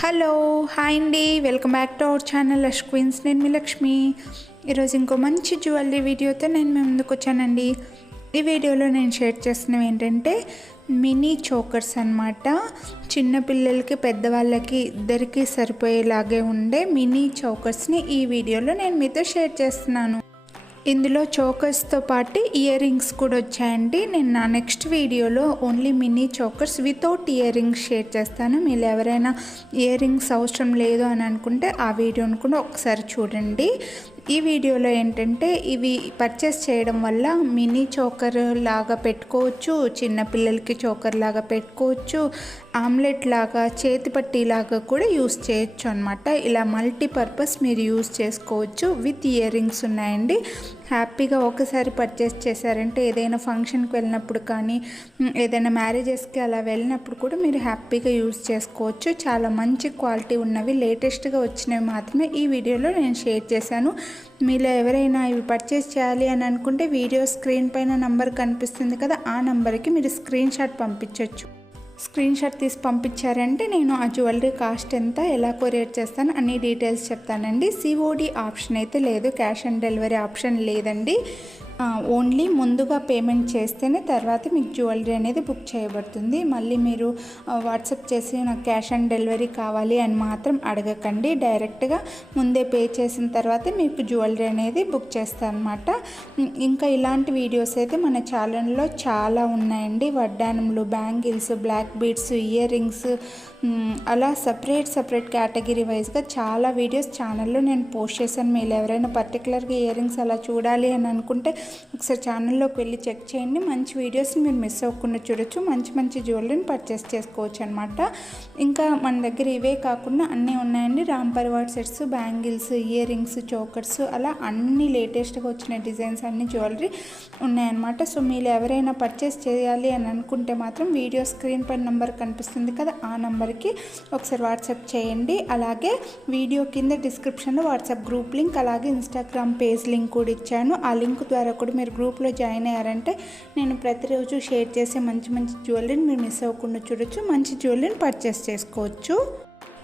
Hello hi అండి, welcome back to our channel lush queens. నేను మీ లక్ష్మి. ఈరోజు ఇంకో మంచి జ్యువెలరీ వీడియోతో నేను మీ ముందుకు వచ్చానండి. ఈ వీడియోలో నేను షేర్ చేస్తున్నవి ఏంటంటే మినీ చోకర్స్ అన్నమాట. చిన్నపిల్లలకి పెద్దవాళ్ళకి ఇద్దరికి సరిపోయేలాగే ఉండే మినీ చోకర్స్ని ఈ వీడియోలో నేను మీతో షేర్ చేస్తున్నాను. ఇందులో చోకర్స్తో పాటు ఇయర్ రింగ్స్ కూడా వచ్చాయండి. నేను నా నెక్స్ట్ వీడియోలో only mini chokers without ear rings share చేస్తాను. మీరు ఎవరైనా ఇయర్ రింగ్స్ అవసరం లేదు అని అనుకుంటే ఆ వీడియోను కూడా ఒకసారి చూడండి. ఈ వీడియోలో ఏంటంటే ఇవి పర్చేస్ చేయడం వల్ల మినీ చోకర్ లాగా పెట్టుకోవచ్చు, చిన్నపిల్లలకి చోకర్ లాగా పెట్టుకోవచ్చు, ఆమ్లెట్ లాగా, చేతిపట్టి లాగా కూడా యూస్ చేయొచ్చు అనమాట. ఇలా మల్టీపర్పస్ మీరు యూస్ చేసుకోవచ్చు. విత్ ఇయర్ రింగ్స్ ఉన్నాయండి. హ్యాపీగా ఒకసారి పర్చేస్ చేశారంటే ఏదైనా ఫంక్షన్కి వెళ్ళినప్పుడు కానీ ఏదైనా మ్యారేజెస్కి అలా వెళ్ళినప్పుడు కూడా మీరు హ్యాపీగా యూస్ చేసుకోవచ్చు. చాలా మంచి క్వాలిటీ ఉన్నవి, లేటెస్ట్గా వచ్చినవి మాత్రమే ఈ వీడియోలో నేను షేర్ చేశాను. మీలో ఎవరైనా ఇవి పర్చేస్ చేయాలి అని అనుకుంటే వీడియో స్క్రీన్ పైన నంబర్ కనిపిస్తుంది కదా, ఆ నంబర్కి మీరు స్క్రీన్ షాట్ పంపించవచ్చు. స్క్రీన్ షాట్ తీసి పంపించారంటే నేను ఆ జ్యువెలరీ కాస్ట్ ఎంత, ఎలా కొరియర్ చేస్తాను అన్ని డీటెయిల్స్ చెప్తానండి. సిఓడి ఆప్షన్ అయితే లేదు, క్యాష్ ఆన్ డెలివరీ ఆప్షన్ లేదండి. ఓన్లీ ముందుగా పేమెంట్ చేస్తేనే తర్వాత మీకు జ్యువెలరీ అనేది బుక్ చేయబడుతుంది. మళ్ళీ మీరు వాట్సాప్ చేసి నాకు క్యాష్ ఆన్ డెలివరీ కావాలి అని మాత్రం అడగకండి. డైరెక్ట్గా ముందే పే చేసిన తర్వాతే మీకు జ్యువెలరీ అనేది బుక్ చేస్తాను అనమాట. ఇంకా ఇలాంటి వీడియోస్ అయితే మన ఛానల్లో చాలా ఉన్నాయండి. వడ్డానములు, bangles, black beads, ear rings, అలా సపరేట్ కేటగిరీ వైజ్గా చాలా వీడియోస్ ఛానల్లో నేను పోస్ట్ చేశాను. మీరు ఎవరైనా పర్టికులర్గా ఇయర్ రింగ్స్ అలా చూడాలి అని అనుకుంటే ఒకసారి ఛానల్లోకి వెళ్ళి చెక్ చేయండి. మంచి వీడియోస్ని మీరు మిస్ అవ్వకుండా చూడొచ్చు. మంచి జ్యువెలరీని పర్చేస్ చేసుకోవచ్చు అనమాట. ఇంకా మన దగ్గర ఇవే కాకుండా అన్నీ ఉన్నాయండి. Ram Parivar sets, bangles, ear rings, chokers, అలా అన్ని లేటెస్ట్గా వచ్చిన డిజైన్స్ అన్ని జ్యువెలరీ ఉన్నాయన్నమాట. సో మీరు ఎవరైనా పర్చేస్ చేయాలి అని అనుకుంటే మాత్రం వీడియో స్క్రీన్ పైన నెంబర్ కనిపిస్తుంది కదా, ఆ నెంబర్కి ఒకసారి వాట్సాప్ చేయండి. అలాగే వీడియో కింద డిస్క్రిప్షన్లో వాట్సాప్ గ్రూప్ లింక్, అలాగే ఇన్స్టాగ్రామ్ పేజ్ లింక్ కూడా ఇచ్చాను. ఆ లింక్ ద్వారా కూడా మీరు గ్రూప్లో జాయిన్ అయ్యారంటే నేను ప్రతిరోజు షేర్ చేసే మంచి జ్యువెలరీని మీరు మిస్ అవ్వకుండా చూడొచ్చు. మంచి జ్యువెలరీని పర్చేస్ చేసుకోవచ్చు.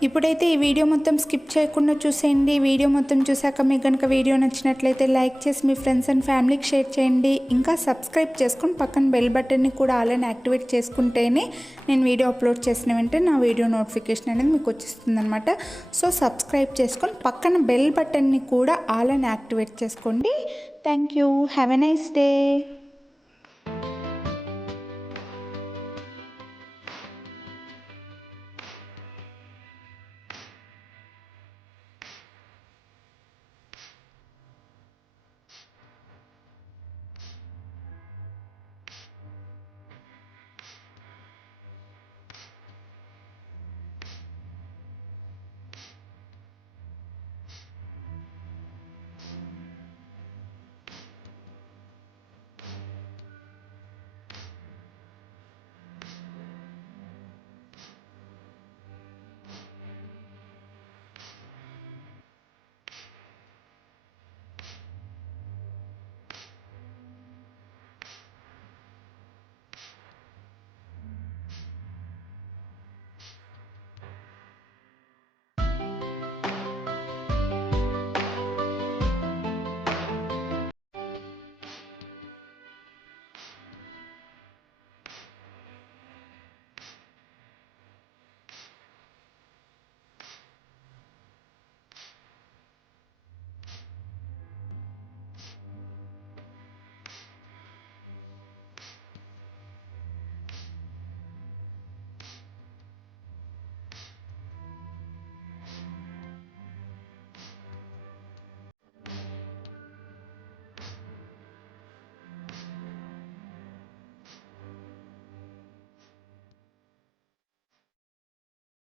ఇప్పుడైతే ఈ వీడియో మొత్తం స్కిప్ చేయకుండా చూసేయండి. వీడియో మొత్తం చూసాక మీకు కనుక వీడియో నచ్చినట్లయితే లైక్ చేసి మీ ఫ్రెండ్స్ అండ్ ఫ్యామిలీకి షేర్ చేయండి. ఇంకా సబ్స్క్రైబ్ చేసుకుని పక్కన బెల్ బటన్ని కూడా ఆల్రెడీ యాక్టివేట్ చేసుకుంటేనే నేను వీడియో అప్లోడ్ చేసిన వెంటనే నా వీడియో నోటిఫికేషన్ అనేది మీకు వచ్చేస్తుంది అనమాట. సో సబ్స్క్రైబ్ చేసుకొని పక్కన బెల్ బటన్ని కూడా ఆల్రెడీ యాక్టివేట్ చేసుకోండి. Thank you. Have a nice day.